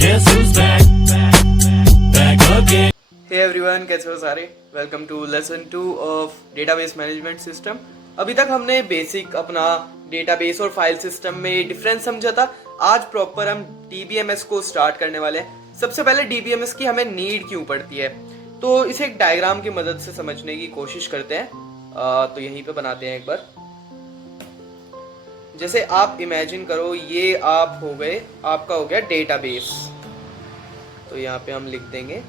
Guess who's back again? Hey everyone, कैसे हो सारे। Welcome to lesson 2 of database management system. अभी तक हमने बेसिक अपना डेटाबेस और फाइल सिस्टम में डिफरेंस समझा था। आज प्रॉपर हम डीबीएमएस को स्टार्ट करने वाले हैं। सबसे पहले डीबीएमएस की हमें नीड क्यों पड़ती है, तो इसे एक डायग्राम की मदद से समझने की कोशिश करते हैं। तो यहीं पे बनाते हैं एक बार। जैसे आप इमेजिन करो, ये आप हो गए, आपका हो गया डेटाबेस। तो यहाँ पे हम लिख देंगे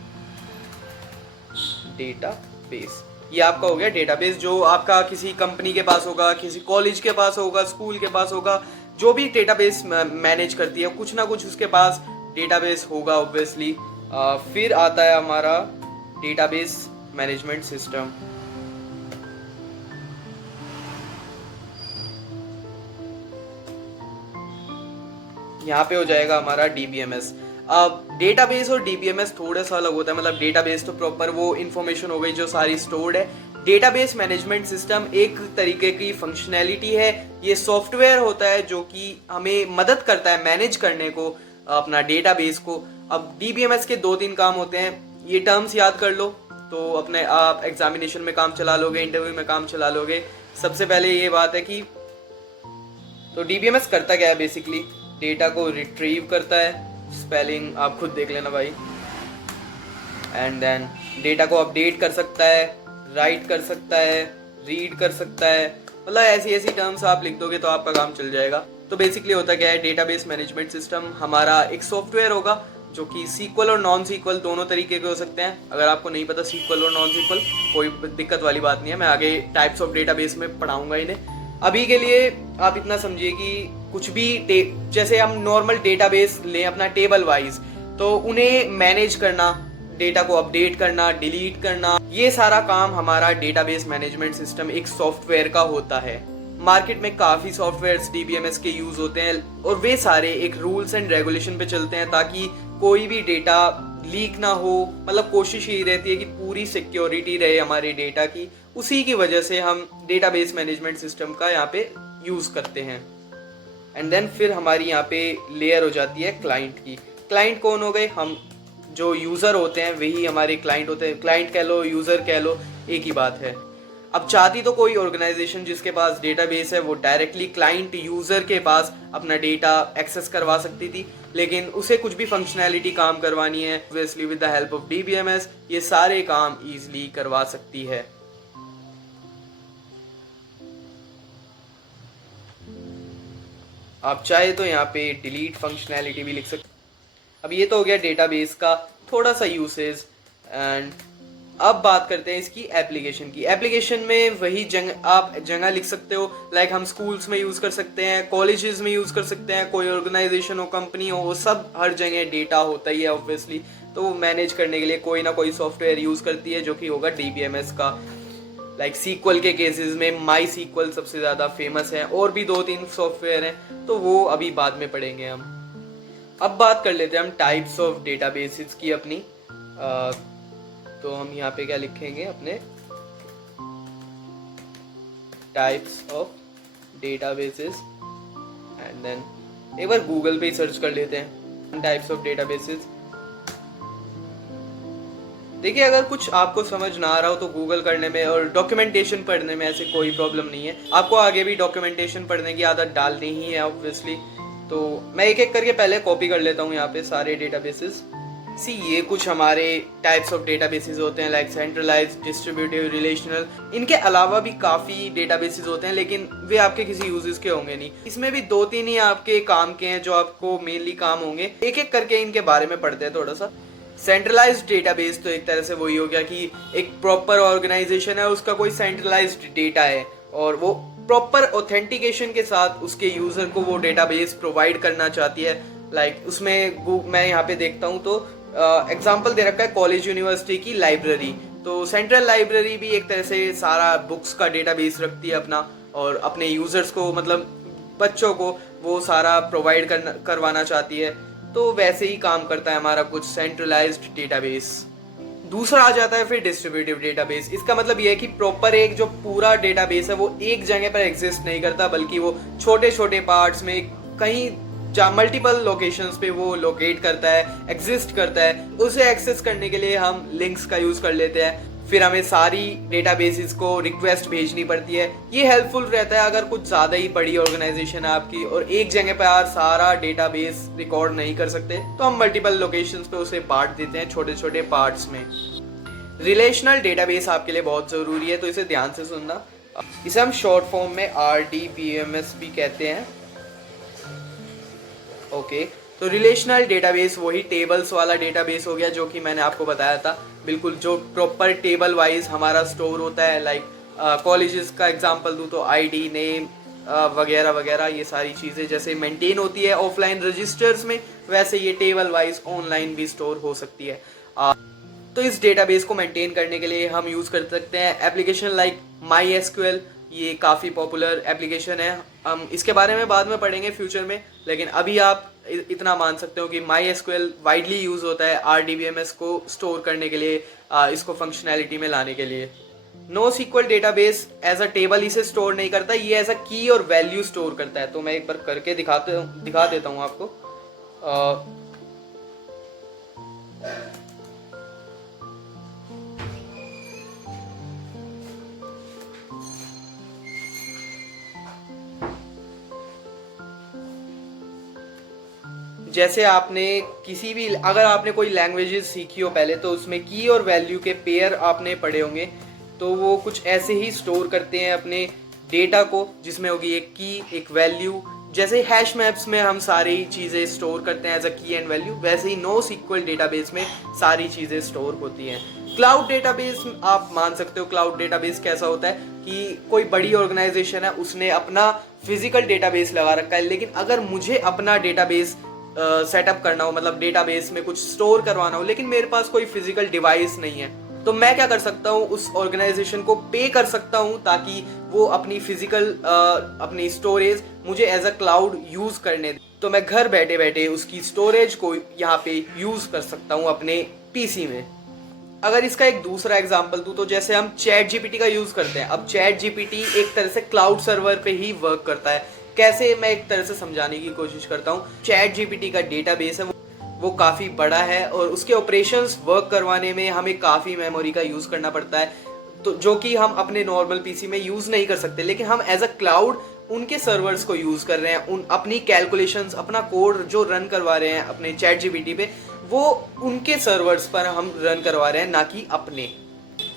डेटाबेस। ये आपका हो गया डेटाबेस, जो आपका किसी कंपनी के पास होगा, किसी कॉलेज के पास होगा, स्कूल के पास होगा। जो भी डेटाबेस मैनेज करती है, कुछ ना कुछ उसके पास डेटाबेस होगा ऑब्वियसली। फिर आता है हमारा डेटाबेस मैनेजमेंट सिस्टम। यहाँ पे हो जाएगा हमारा डीबीएमएस। अब डेटाबेस और डीबीएमएस थोड़ा सा अलग होता है। मतलब डेटाबेस तो प्रॉपर वो इन्फॉर्मेशन हो गई जो सारी स्टोर्ड है। डेटाबेस मैनेजमेंट सिस्टम एक तरीके की फंक्शनैलिटी है। ये सॉफ्टवेयर होता है जो कि हमें मदद करता है मैनेज करने को अपना डेटाबेस को। अब डीबीएमएस के 2-3 काम होते हैं। ये टर्म्स याद कर लो तो अपने आप एग्जामिनेशन में काम चला लोगे, इंटरव्यू में काम चला लोगे। सबसे पहले ये बात है कि तो डीबीएमएस करता क्या है बेसिकली, डेटा को रिट्रीव करता है। स्पेलिंग आप खुद देख लेना भाई। एंड देन डेटा को अपडेट कर सकता है, राइट कर सकता है, रीड कर सकता है। मतलब ऐसी ऐसी टर्म्स आप लिख दोगे तो आपका काम चल जाएगा। तो बेसिकली होता क्या है, डेटाबेस मैनेजमेंट सिस्टम हमारा एक सॉफ्टवेयर होगा जो कि सीक्वल और नॉन सीक्वल दोनों तरीके के हो सकते हैं। अगर आपको नहीं पता सीक्वल और नॉन सीक्वल, कोई दिक्कत वाली बात नहीं है। मैं आगे टाइप्स ऑफ डेटाबेस में पढ़ाऊंगा इन्हें। अभी के लिए आप इतना समझिए कि कुछ भी जैसे हम नॉर्मल डेटाबेस लें अपना टेबल वाइज, तो उन्हें मैनेज करना, डेटा को अपडेट करना, डिलीट करना, ये सारा काम हमारा डेटाबेस मैनेजमेंट सिस्टम एक सॉफ्टवेयर का होता है। मार्केट में काफी सॉफ्टवेयर्स डीबीएमएस के यूज होते हैं और वे सारे एक रूल्स एंड रेगुलेशन पे चलते हैं ताकि कोई भी डेटा लीक ना हो। मतलब कोशिश यही रहती है कि पूरी सिक्योरिटी रहे हमारे डेटा की। उसी की वजह से हम डेटाबेस मैनेजमेंट सिस्टम का यहाँ पे यूज करते हैं। एंड देन फिर हमारी यहाँ पे लेयर हो जाती है क्लाइंट की। क्लाइंट कौन हो गए, हम जो यूजर होते हैं वही हमारे क्लाइंट होते हैं। क्लाइंट कह लो, यूजर कह लो, एक ही बात है। अब चाहती तो कोई ऑर्गेनाइजेशन जिसके पास डेटाबेस है वो डायरेक्टली क्लाइंट यूजर के पास अपना डेटा एक्सेस करवा सकती थी, लेकिन उसे कुछ भी फंक्शनैलिटी काम करवानी है, obviously with the help of DBMS ये सारे काम इजीली करवा सकती है। आप चाहे तो यहाँ पे डिलीट फंक्शनैलिटी भी लिख सकते। अब ये तो हो गया डेटाबेस का थोड़ा सा यूसेज। एंड अब बात करते हैं इसकी एप्लीकेशन की। एप्लीकेशन में वही आप जगह लिख सकते हो। लाइक हम स्कूल्स में यूज कर सकते हैं, कॉलेजेस में यूज कर सकते हैं, कोई ऑर्गेनाइजेशन हो, कंपनी हो, वो सब हर जगह डेटा होता ही है ऑब्वियसली। तो वो मैनेज करने के लिए कोई ना कोई सॉफ्टवेयर यूज करती है जो कि होगा डीबीएमएस का। लाइक सीक्वल के केसेस में माई सीक्वल सबसे ज़्यादा फेमस है, और भी 2-3 सॉफ्टवेयर हैं तो वो अभी बाद में पढ़ेंगे हम। अब बात कर लेते हैं हम टाइप्स ऑफ डेटाबेसेस की अपनी। तो हम यहाँ पे क्या लिखेंगे अपने types of databases. And then एक बार गूगल पे ही सर्च कर लेते हैं टाइप्स ऑफ डेटाबेसेस। देखिए, अगर कुछ आपको समझ ना आ रहा हो तो गूगल करने में और डॉक्यूमेंटेशन पढ़ने में ऐसे कोई प्रॉब्लम नहीं है। आपको आगे भी डॉक्यूमेंटेशन पढ़ने की आदत डालनी ही है ऑब्वियसली। तो मैं एक एक करके पहले कॉपी कर लेता हूँ यहाँ पे सारे डेटाबेसेस। ये कुछ हमारे टाइप्स ऑफ डेटाबेसेस होते हैं, लाइक सेंट्रलाइज्ड, डिस्ट्रीब्यूटिव, रिलेशनल। इनके अलावा भी काफ़ी डेटाबेसेस होते हैं लेकिन वे आपके किसी यूजेस के होंगे नहीं। इसमें भी 2-3 ही आपके काम के हैं जो आपको मेनली काम होंगे। एक एक करके इनके बारे में पढ़ते हैं थोड़ा सा। सेंट्रलाइज्ड डेटाबेस तो एक तरह से वही हो गया कि एक प्रॉपर ऑर्गेनाइजेशन है, उसका कोई सेंट्रलाइज्ड डेटा है और वो प्रॉपर ऑथेंटिकेशन के साथ उसके यूजर को वो डेटाबेस प्रोवाइड करना चाहती है। लाइक उसमें मैं यहाँ पे देखता हूँ तो एग्जाम्पल दे रखा है कॉलेज यूनिवर्सिटी की लाइब्रेरी। तो सेंट्रल लाइब्रेरी भी एक तरह से सारा बुक्स का डेटाबेस रखती है अपना, और अपने यूजर्स को, मतलब बच्चों को, वो सारा प्रोवाइड करवाना चाहती है। तो वैसे ही काम करता है हमारा कुछ सेंट्रलाइज्ड डेटाबेस। दूसरा आ जाता है फिर डिस्ट्रीब्यूटिव डेटाबेस। इसका मतलब ये है कि प्रॉपर एक जो पूरा डेटाबेस है वो एक जगह पर एग्जिस्ट नहीं करता, बल्कि वो छोटे छोटे पार्ट्स में कहीं जहाँ मल्टीपल लोकेशंस पे वो लोकेट करता है, एग्जिस्ट करता है, उसे एक्सेस करने के लिए हम लिंक्स का यूज कर लेते हैं। फिर हमें सारी डेटाबेसेस को रिक्वेस्ट भेजनी पड़ती है। ये हेल्पफुल रहता है अगर कुछ ज़्यादा ही बड़ी ऑर्गेनाइजेशन है आपकी और एक जगह पे यार सारा डेटाबेस रिकॉर्ड नहीं कर सकते, तो हम मल्टीपल लोकेशंस पे उसे बांट देते हैं छोटे छोटे पार्ट्स में। रिलेशनल डेटाबेस आपके लिए बहुत ज़रूरी है, तो इसे ध्यान से सुनना। इसे हम शॉर्ट फॉर्म में RDBMS भी कहते हैं। ओके, तो रिलेशनल डेटाबेस वही टेबल्स वाला डेटाबेस हो गया जो कि मैंने आपको बताया था, बिल्कुल जो प्रॉपर टेबल वाइज हमारा स्टोर होता है। लाइक कॉलेजेस का एग्जांपल दूँ तो ID, नेम वगैरह वगैरह, ये सारी चीज़ें जैसे मेंटेन होती है ऑफलाइन रजिस्टर्स में, वैसे ये टेबल वाइज ऑनलाइन भी स्टोर हो सकती है। तो इस डेटाबेस को मेंटेन करने के लिए हम यूज़ कर सकते हैं एप्लीकेशन लाइक MySQL। ये काफ़ी पॉपुलर एप्लीकेशन है, हम इसके बारे में बाद में पढ़ेंगे फ्यूचर में, लेकिन अभी आप इतना मान सकते हो कि MySQL वाइडली यूज़ होता है RDBMS को स्टोर करने के लिए, इसको फंक्शनैलिटी में लाने के लिए। NoSQL database as a table इसे स्टोर नहीं करता, ये एज अ की और वैल्यू स्टोर करता है। तो मैं एक बार करके दिखा देता हूँ आपको। जैसे आपने किसी भी, अगर आपने कोई लैंग्वेजेस सीखी हो पहले, तो उसमें की और वैल्यू के पेयर आपने पढ़े होंगे, तो वो कुछ ऐसे ही स्टोर करते हैं अपने डेटा को, जिसमें होगी एक की एक वैल्यू। जैसे हैश मैप्स में हम सारी चीज़ें स्टोर करते हैं एज अ की एंड वैल्यू, वैसे ही NoSQL डेटाबेस में सारी चीज़ें स्टोर होती हैं। क्लाउड डेटाबेस आप मान सकते हो, क्लाउड डेटाबेस कैसा होता है कि कोई बड़ी ऑर्गेनाइजेशन है, उसने अपना फिजिकल डेटाबेस लगा रखा है, लेकिन अगर मुझे अपना डेटाबेस सेटअप करना हो, मतलब डेटाबेस में कुछ स्टोर करवाना हो, लेकिन मेरे पास कोई फिजिकल डिवाइस नहीं है, तो मैं क्या कर सकता हूँ, उस ऑर्गेनाइजेशन को पे कर सकता हूँ ताकि वो अपनी फिजिकल अपनी स्टोरेज मुझे एज अ क्लाउड यूज करने दे। तो मैं घर बैठे बैठे उसकी स्टोरेज को यहाँ पे यूज कर सकता हूँ अपने पीसी में। अगर इसका एक दूसरा एग्जांपल दूं तो जैसे हम ChatGPT का यूज करते हैं। अब ChatGPT एक तरह से क्लाउड सर्वर पे ही वर्क करता है। कैसे, मैं एक तरह से समझाने की कोशिश करता हूँ। ChatGPT का डेटाबेस है वो काफ़ी बड़ा है और उसके ऑपरेशंस वर्क करवाने में हमें काफ़ी मेमोरी का यूज़ करना पड़ता है, तो जो कि हम अपने नॉर्मल पीसी में यूज़ नहीं कर सकते, लेकिन हम एज अ क्लाउड उनके सर्वर्स को यूज़ कर रहे हैं। उन अपनी कैलकुलेशंस, अपना कोड जो रन करवा रहे हैं अपने ChatGPT पे, वो उनके सर्वर्स पर हम रन करवा रहे हैं, ना कि अपने।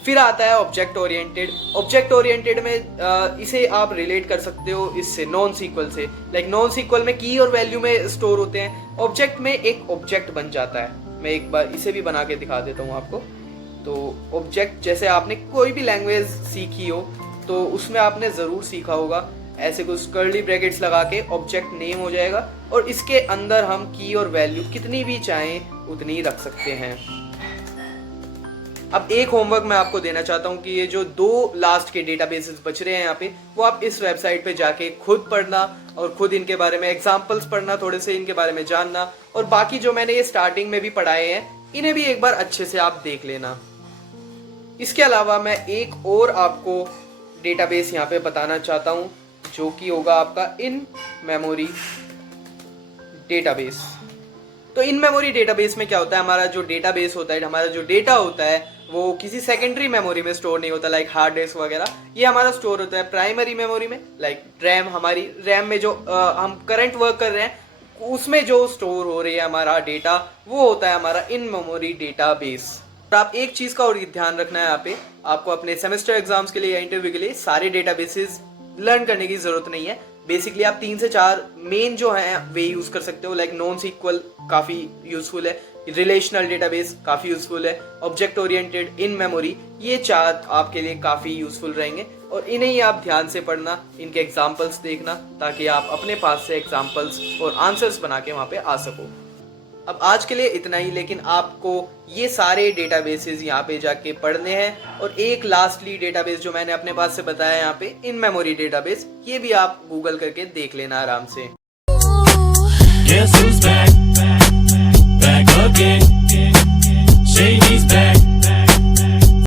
फिर आता है ऑब्जेक्ट ओरिएंटेड। ऑब्जेक्ट ओरिएंटेड में इसे आप रिलेट कर सकते हो इससे, NoSQL से। लाइक NoSQL में की और वैल्यू में स्टोर होते हैं, ऑब्जेक्ट में एक ऑब्जेक्ट बन जाता है। मैं एक बार इसे भी बना के दिखा देता हूँ आपको। तो ऑब्जेक्ट, जैसे आपने कोई भी लैंग्वेज सीखी हो तो उसमें आपने ज़रूर सीखा होगा, ऐसे कुछ कर्ली ब्रैकेट्स लगा के ऑब्जेक्ट नेम हो जाएगा और इसके अंदर हम की और वैल्यू कितनी भी चाहें उतनी रख सकते हैं। अब एक होमवर्क मैं आपको देना चाहता हूं कि ये जो 2 लास्ट के डेटाबेसेस बच रहे हैं यहाँ पे, वो आप इस वेबसाइट पे जाके खुद पढ़ना और खुद इनके बारे में एग्जांपल्स पढ़ना, थोड़े से इनके बारे में जानना, और बाकी जो मैंने ये स्टार्टिंग में भी पढ़ाए हैं इन्हें भी एक बार अच्छे से आप देख लेना। इसके अलावा मैं एक और आपको डेटाबेस यहाँ पे बताना चाहता हूँ, जो कि होगा आपका इन मेमोरी डेटाबेस। तो इन मेमोरी डेटाबेस में क्या होता है, हमारा जो डेटाबेस होता है, हमारा जो डेटा होता है, वो किसी सेकेंडरी मेमोरी में स्टोर नहीं होता, लाइक हार्ड डिस्क वगैरह। ये हमारा स्टोर होता है प्राइमरी मेमोरी में, लाइक रैम। हमारी रैम में जो हम करंट वर्क कर रहे हैं उसमें जो स्टोर हो रही है हमारा डेटा, वो होता है हमारा इन मेमोरी डेटाबेस। और आप एक चीज़ का और ध्यान रखना है यहाँ पे, आपको अपने सेमेस्टर एग्जाम्स के लिए या इंटरव्यू के लिए सारे डेटाबेसेस लर्न करने की जरूरत नहीं है। बेसिकली आप 3 से 4 मेन जो हैं वे यूज़ कर सकते हो। लाइक NoSQL काफ़ी यूजफुल है, रिलेशनल डेटाबेस काफ़ी यूजफुल है, ऑब्जेक्ट ओरिएंटेड, इन मेमोरी, ये 4 आपके लिए काफ़ी यूजफुल रहेंगे और इन्हें ही आप ध्यान से पढ़ना, इनके एग्जाम्पल्स देखना, ताकि आप अपने पास से एग्जाम्पल्स और आंसर्स बना के वहाँ पे आ सको। अब आज के लिए इतना ही, लेकिन आपको ये सारे डेटाबेसेस यहाँ पे जाके पढ़ने हैं। और एक लास्टली डेटाबेस जो मैंने अपने पास से बताया यहाँ पे, इन मेमोरी डेटाबेस, ये भी आप गूगल करके देख लेना आराम से। Guess who's back? Back again. Shady's back.